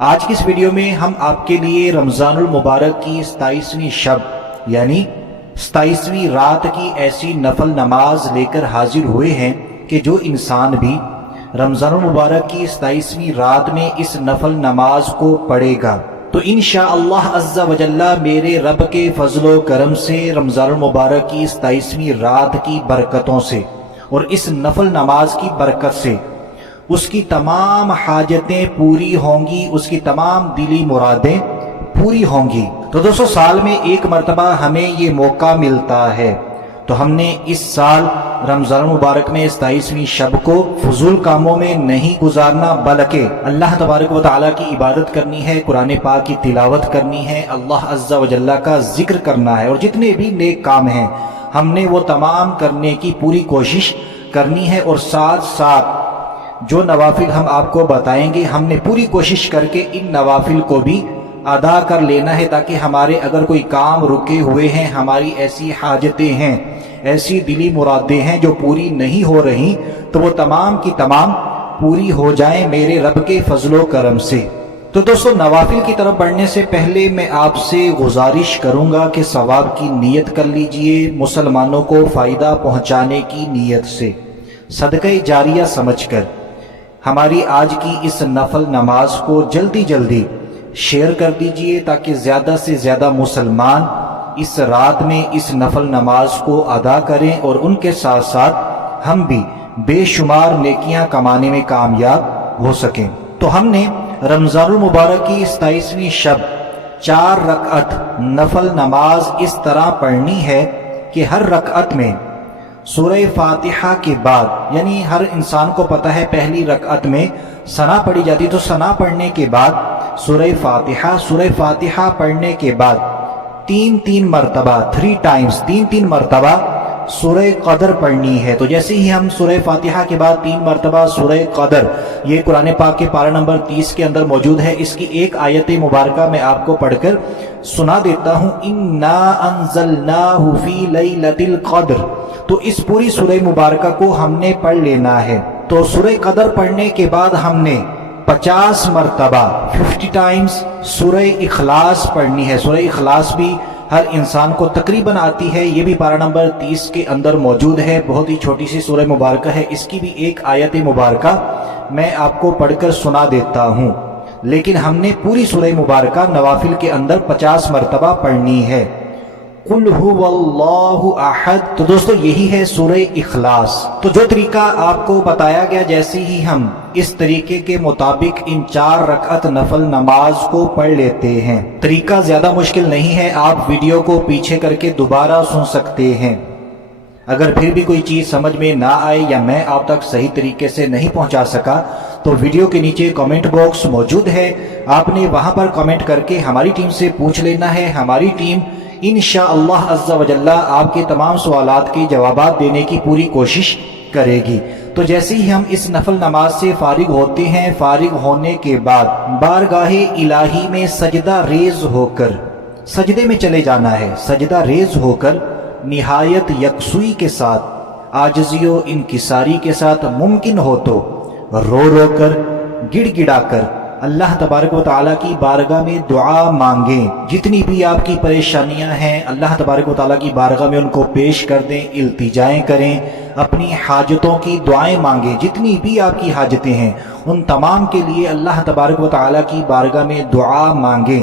آج کی اس ویڈیو میں ہم آپ کے لیے رمضان المبارک کی 27ویں شب یعنی 27ویں رات کی ایسی نفل نماز لے کر حاضر ہوئے ہیں کہ جو انسان بھی رمضان المبارک کی 27ویں رات میں اس نفل نماز کو پڑھے گا تو انشاءاللہ عز و جل میرے رب کے فضل و کرم سے رمضان المبارک کی 27ویں رات کی برکتوں سے اور اس نفل نماز کی برکت سے اس کی تمام حاجتیں پوری ہوں گی، اس کی تمام دلی مرادیں پوری ہوں گی۔ تو دوستو سال میں ایک مرتبہ ہمیں یہ موقع ملتا ہے، تو ہم نے اس سال رمضان مبارک میں 27ویں شب کو فضول کاموں میں نہیں گزارنا، بلکہ اللہ تبارک و تعالیٰ کی عبادت کرنی ہے، قرآن پاک کی تلاوت کرنی ہے، اللہ عز و جل کا ذکر کرنا ہے، اور جتنے بھی نیک کام ہیں ہم نے وہ تمام کرنے کی پوری کوشش کرنی ہے، اور ساتھ ساتھ جو نوافل ہم آپ کو بتائیں گے ہم نے پوری کوشش کر کے ان نوافل کو بھی ادا کر لینا ہے، تاکہ ہمارے اگر کوئی کام رکے ہوئے ہیں، ہماری ایسی حاجتیں ہیں، ایسی دلی مرادیں ہیں جو پوری نہیں ہو رہی، تو وہ تمام کی تمام پوری ہو جائیں میرے رب کے فضل و کرم سے۔ تو دوستو نوافل کی طرف بڑھنے سے پہلے میں آپ سے گزارش کروں گا کہ ثواب کی نیت کر لیجئے، مسلمانوں کو فائدہ پہنچانے کی نیت سے، صدقہ جاریہ سمجھ کر ہماری آج کی اس نفل نماز کو جلدی شیئر کر دیجئے، تاکہ زیادہ سے زیادہ مسلمان اس رات میں اس نفل نماز کو ادا کریں اور ان کے ساتھ ساتھ ہم بھی بے شمار نیکیاں کمانے میں کامیاب ہو سکیں۔ تو ہم نے رمضان المبارک کی 27ویں شب 4 رکعت نفل نماز اس طرح پڑھنی ہے کہ ہر رکعت میں سورہ فاتحہ کے بعد، یعنی ہر انسان کو پتہ ہے پہلی رکعت میں ثنا پڑھی جاتی، تو ثنا پڑھنے کے بعد سورہ فاتحہ پڑھنے کے بعد تین مرتبہ 3 مرتبہ سورہ قدر پڑھنی ہے۔ تو جیسے ہی ہم سورہ فاتحہ کے بعد 3 مرتبہ سورہ قدر، یہ قرآن پاک کے پارہ نمبر 30 کے اندر موجود ہے، اس کی ایک آیت مبارکہ میں آپ کو پڑھ کر سنا دیتا ہوں۔ اِنَّا أَنزَلْنَاهُ فِي لَيْلَةِ الْقَدْرِ، تو اس پوری سورہ مبارکہ کو ہم نے پڑھ لینا ہے۔ تو سورہ قدر پڑھنے کے بعد ہم نے 50 مرتبہ 50 ٹائمز سورہ اخلاص پڑھنی ہے۔ سورہ اخلاص بھی ہر انسان کو تقریباً آتی ہے، یہ بھی پارہ نمبر 30 کے اندر موجود ہے، بہت ہی چھوٹی سی سورہ مبارکہ ہے، اس کی بھی ایک آیت مبارکہ میں آپ کو پڑھ کر سنا دیتا ہوں، لیکن ہم نے پوری سورہ مبارکہ نوافل کے اندر 50 مرتبہ پڑھنی ہے۔ قُلْ هُوَ اللَّهُ أَحَدٌ، تو دوستو یہی ہے سورہ اخلاص۔ تو جو طریقہ آپ کو بتایا گیا، جیسے ہی ہم اس طریقے کے مطابق ان 4 رکعت نفل نماز کو پڑھ لیتے ہیں، طریقہ زیادہ مشکل نہیں ہے، آپ ویڈیو کو پیچھے کر کے دوبارہ سن سکتے ہیں۔ اگر پھر بھی کوئی چیز سمجھ میں نہ آئے یا میں آپ تک صحیح طریقے سے نہیں پہنچا سکا، تو ویڈیو کے نیچے کامنٹ باکس موجود ہے، آپ نے وہاں پر کامنٹ کر کے ہماری ٹیم سے پوچھ لینا ہے، ہماری ٹیم انشاءاللہ عز و جل آپ کے تمام سوالات کے جوابات دینے کی پوری کوشش کرے گی۔ تو جیسے ہی ہم اس نفل نماز سے فارغ ہوتے ہیں، فارغ ہونے کے بعد بارگاہ الہی میں سجدہ ریز ہو کر سجدے میں چلے جانا ہے، سجدہ ریز ہو کر نہایت یکسوئی کے ساتھ، عاجزی و انکساری کے ساتھ، ممکن ہو تو رو کر، گڑ گڑا کر اللہ تبارک و تعالیٰ کی بارگاہ میں دعا مانگیں۔ جتنی بھی آپ کی پریشانیاں ہیں اللہ تبارک و تعالیٰ کی بارگاہ میں ان کو پیش کر دیں، التجائیں کریں، اپنی حاجتوں کی دعائیں مانگیں، جتنی بھی آپ کی حاجتیں ہیں ان تمام کے لیے اللہ تبارک و تعالیٰ کی بارگاہ میں دعا مانگیں،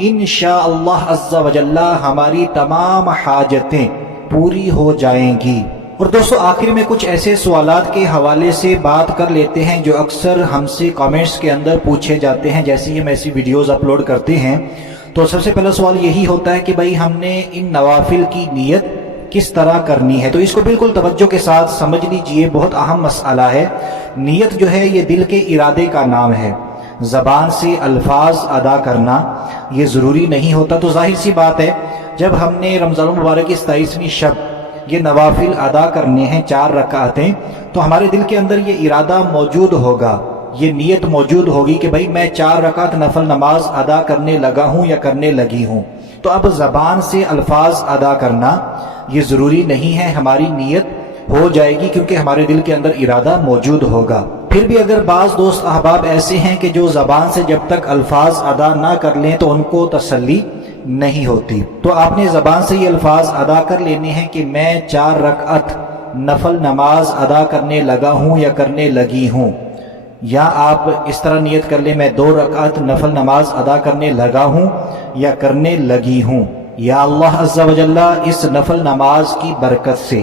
انشاءاللہ عز و جل ہماری تمام حاجتیں پوری ہو جائیں گی۔ اور دوستو آخر میں کچھ ایسے سوالات کے حوالے سے بات کر لیتے ہیں جو اکثر ہم سے کامنٹس کے اندر پوچھے جاتے ہیں، جیسے ہی ہم ایسی ویڈیوز اپلوڈ کرتے ہیں۔ تو سب سے پہلا سوال یہی ہوتا ہے کہ بھائی ہم نے ان نوافل کی نیت کس طرح کرنی ہے؟ تو اس کو بالکل توجہ کے ساتھ سمجھ لیجئے، بہت اہم مسئلہ ہے۔ نیت جو ہے یہ دل کے ارادے کا نام ہے، زبان سے الفاظ ادا کرنا یہ ضروری نہیں ہوتا۔ تو ظاہر سی بات ہے جب ہم نے رمضان المبارک کی 27ویں شب یہ نوافل ادا کرنے ہیں 4 رکعتیں، تو ہمارے دل کے اندر یہ ارادہ موجود ہوگا، یہ نیت موجود ہوگی کہ بھائی میں 4 رکعت نفل نماز ادا کرنے لگا ہوں یا کرنے لگی ہوں۔ تو اب زبان سے الفاظ ادا کرنا یہ ضروری نہیں ہے، ہماری نیت ہو جائے گی کیونکہ ہمارے دل کے اندر ارادہ موجود ہوگا۔ پھر بھی اگر بعض دوست احباب ایسے ہیں کہ جو زبان سے جب تک الفاظ ادا نہ کر لیں تو ان کو تسلی نہیں ہوتی، تو آپ نے زبان سے یہ الفاظ ادا کر لینے ہیں کہ میں 4 رکعت نفل نماز ادا کرنے لگا ہوں یا کرنے لگی ہوں، یا آپ اس طرح نیت کر لیں میں 2 رکعت نفل نماز ادا کرنے لگا ہوں یا کرنے لگی ہوں۔ یا اللہ عز و جل اس نفل نماز کی برکت سے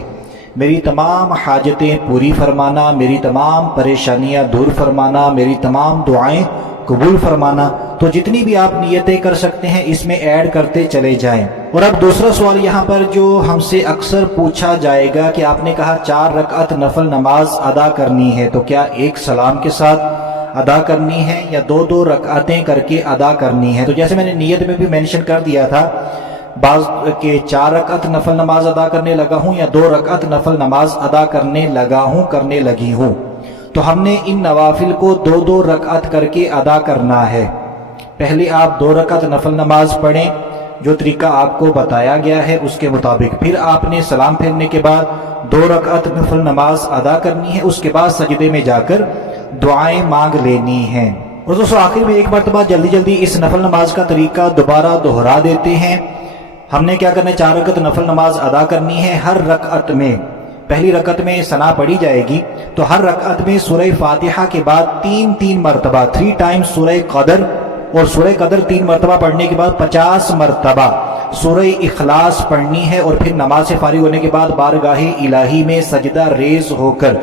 میری تمام حاجتیں پوری فرمانا، میری تمام پریشانیاں دور فرمانا، میری تمام دعائیں قبول فرمانا۔ تو جتنی بھی آپ نیتیں کر سکتے ہیں اس میں ایڈ کرتے چلے جائیں۔ اور اب دوسرا سوال یہاں پر جو ہم سے اکثر پوچھا جائے گا کہ آپ نے کہا 4 رکعت نفل نماز ادا کرنی ہے، تو کیا ایک سلام کے ساتھ ادا کرنی ہے یا 2 رکعتیں کر کے ادا کرنی ہے؟ تو جیسے میں نے نیت میں بھی مینشن کر دیا تھا، بعض کے 4 رکعت نفل نماز ادا کرنے لگا ہوں یا 2 رکعت نفل نماز ادا کرنے لگا ہوں، کرنے لگی ہوں، تو ہم نے ان نوافل کو 2 رکعت کر کے ادا کرنا ہے۔ پہلے آپ 2 رکعت نفل نماز پڑھیں جو طریقہ آپ کو بتایا گیا ہے اس کے مطابق، پھر آپ نے سلام پھیرنے کے بعد 2 رکعت نفل نماز ادا کرنی ہے، اس کے بعد سجدے میں جا کر دعائیں مانگ لینی ہیں۔ اور دوستو آخر میں ایک مرتبہ جلدی اس نفل نماز کا طریقہ دوبارہ دہرا دیتے ہیں۔ ہم نے کیا کرنا ہے، 4 رکعت نفل نماز ادا کرنی ہے۔ ہر رکعت میں پہلی رکعت میں ثنا پڑھی جائے گی، تو ہر رکعت میں سورہ فاتحہ کے بعد 3 مرتبہ 3 ٹائم سورہ قدر، اور سورہ قدر 3 مرتبہ پڑھنے کے بعد 50 مرتبہ سورہ اخلاص پڑھنی ہے، اور پھر نماز سے فارغ ہونے کے بعد بارگاہ الہی میں سجدہ ریز ہو کر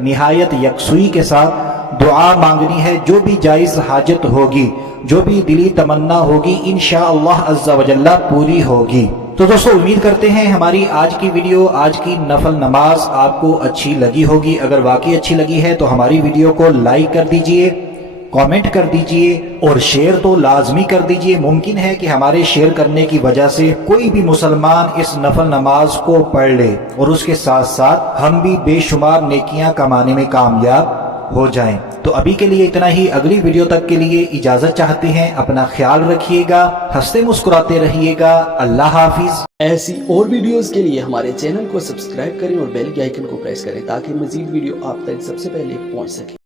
نہایت یکسوئی کے ساتھ دعا مانگنی ہے۔ جو بھی جائز حاجت ہوگی، جو بھی دلی تمنا ہوگی، انشاءاللہ عز و جل پوری ہوگی۔ تو دوستو امید کرتے ہیں ہماری آج کی ویڈیو، آج کی نفل نماز آپ کو اچھی لگی ہوگی۔ اگر واقعی اچھی لگی ہے تو ہماری ویڈیو کو لائک کر دیجئے، کامنٹ کر دیجئے اور شیئر تو لازمی کر دیجئے۔ ممکن ہے کہ ہمارے شیئر کرنے کی وجہ سے کوئی بھی مسلمان اس نفل نماز کو پڑھ لے اور اس کے ساتھ ساتھ ہم بھی بے شمار نیکیاں کمانے میں کامیاب ہو جائیں۔ تو ابھی کے لیے اتنا ہی، اگلی ویڈیو تک کے لیے اجازت چاہتے ہیں۔ اپنا خیال رکھیے گا، ہنستے مسکراتے رہیے گا۔ اللہ حافظ۔ ایسی اور ویڈیوز کے لیے ہمارے چینل کو سبسکرائب کریں اور بیل کے آئیکن کو پریس کریں تاکہ مزید ویڈیو آپ تک سب سے پہلے پہنچ سکے۔